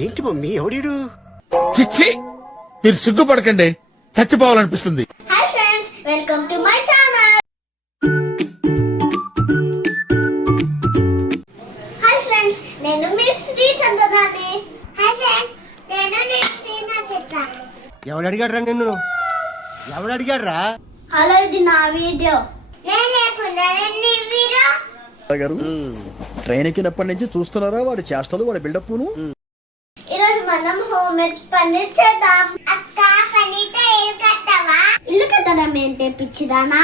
ఏంటి మమ్మీ ఎవడీడు? చిచ్చి, మీరు సిగ్గుపడకండి, చచ్చిపోవాలనిపిస్తుంది. Hi friends, welcome to my channel. Hi friends, నేను miss Sri Chandranani. Hi friends, నేను శ్రీనా చిత్ర. ఎవడు అడిగాడ్రా నిన్ను? ఎవడు అడిగాడ్రా? హలో, ఇది నా వీడియో. నేను లేకుండా నీ వీడియో గారు ట్రైన్ ఎక్కినప్పటి నుంచి చూస్తున్నారా వాడి చేష్టలు, వాడి బిల్డప్ను. ఈరోజు మనం హోమ్ మేడ్ పన్నీర్ చేద్దాం. అక్క, పన్నీర్తో ఇల్లు కట్టావా? ఇల్లు కట్టడం ఏంటి పిచ్చిదానా?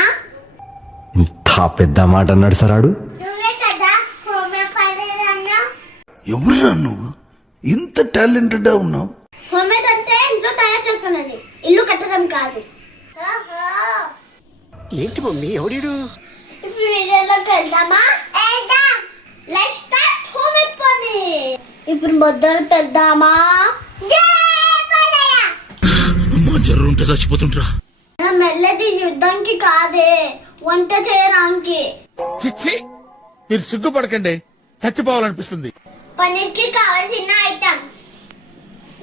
ఇంత పెద్ద మాట అన్నాడు సరాడు. నువ్వే కదా హోమ్ మేడ్ పన్నీర్ అన్నావు. ఎవరురా నువ్వు ఇంత టాలెంటెడ్ ఉన్నావు? హోమ్ మేడ్ అంటే ఇంట్లో తయారు చేసుకున్నది, ఇల్లు కట్టడం కాదు. ఏంటి మమ్మీ ఎవడీడు? ఇప్పుడు వీడియోలోకి వెళ్దామా? Let's start home made paneer. ఇప్పుడు మొదలు పెడదామా? అమ్మా, జర్రు ఉంటే చచ్చిపోతుంటరా. మనం వెళ్ళేది యుద్ధానికి కాదే, వంట చేయడానికి. చిచ్చి, మీరు సిగ్గుపడకండి, చచ్చిపోవాలనిపిస్తుంది. పన్నీర్ కి కావాల్సిన ఐటమ్స్: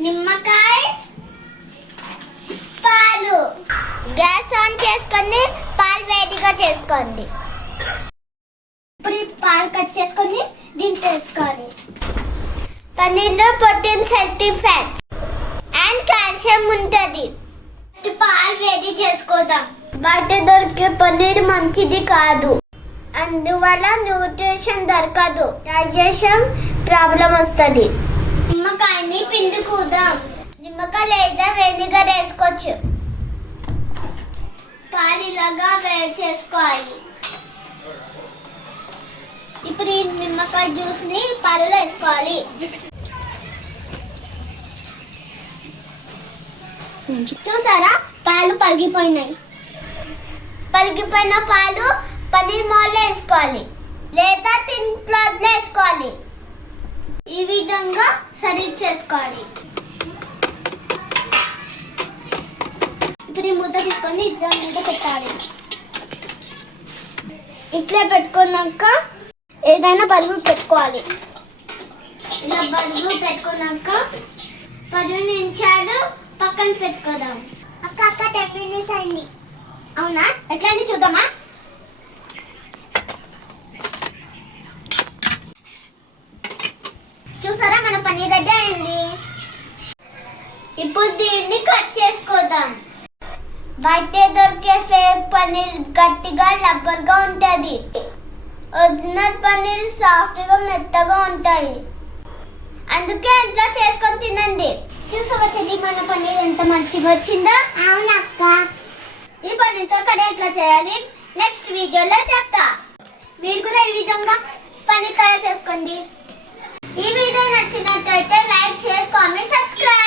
నిమ్మకాయ, పాలు. గ్యాస్ ఆన్ చేసుకొని పాలు వేడిగా చేసుకోండి. ఇప్పుడు ఈ పాలు కట్ చేసుకొని దీంట్లో వేసుకోవాలి. పన్నీర్లో proteins, healthy fats and calcium ఉంటుంది. పాలు వేడి చేసుకోదాం. బయట దొరికే పన్నీర్ మంచిది కాదు, అందువల్ల న్యూట్రిషన్ దొరకదు, డైజెషన్ ప్రాబ్లం వస్తుంది. నిమ్మకాయని పిండుకుందాం. నిమ్మకాయ లేదా వెనిగర్ వేసుకోవచ్చు. పాలు ఇలాగా వేడి చేసుకోవాలి. ఇప్పుడు ఈ నిమ్మకాయ జ్యూస్ ని పాలలో వేసుకోవాలి. చూసారా, పాలు పగిలిపోయినాయి. పగిలిపోయిన పాలు పన్నీర్ మౌల్లో వేసుకోవాలి లేదా టిన్ క్లాత్ లో వేసుకోవాలి. ఈ విధంగా సరిగ్గా చేసుకోవాలి. ఇప్పుడు ఈ ముద్ద తీసుకొని ఇద్దరు మీద పెట్టాలి. ఇట్లా పెట్టుకున్నాక ఏదైనా బల్బు పెట్టుకోవాలి. ఇలా బల్బు పెట్టుకున్నాక 10 నిమిషాలు పక్కన పెట్టుకోదాం. అక్క 10 మినిట్స్ అయింది. అవునా? ఎట్లా అని చూద్దామా? చూసారా, మన పన్నీర్ రెడీ అయింది. ఇప్పుడు దీన్ని కట్ చేసుకోదాం. బయట దొరికే ఫేక్ పన్నీర్ గట్టిగా రబ్బర్ గా ఉంటది. ఒరిజినల్ పన్నీర్ సాఫ్ట్ గా మెత్తగా ఉంటాయి. అందుకే ఇంట్లో చేసుకొని తినండి. చూసావా చెల్లి, మన పన్నీర్ ఎంత మంచిగా వచ్చిందో? అవునక్క. ఈ పన్నీర్తో కర్రీ ఎట్లా చేయాలి నెక్స్ట్ వీడియోలో చెప్తా. మీరు కూడా ఈ విధంగా పన్నీర్ తయారు చేసుకోండి. ఈ వీడియో నచ్చినట్లయితే లైక్, షేర్, కామెంట్, సబ్స్క్రైబ్.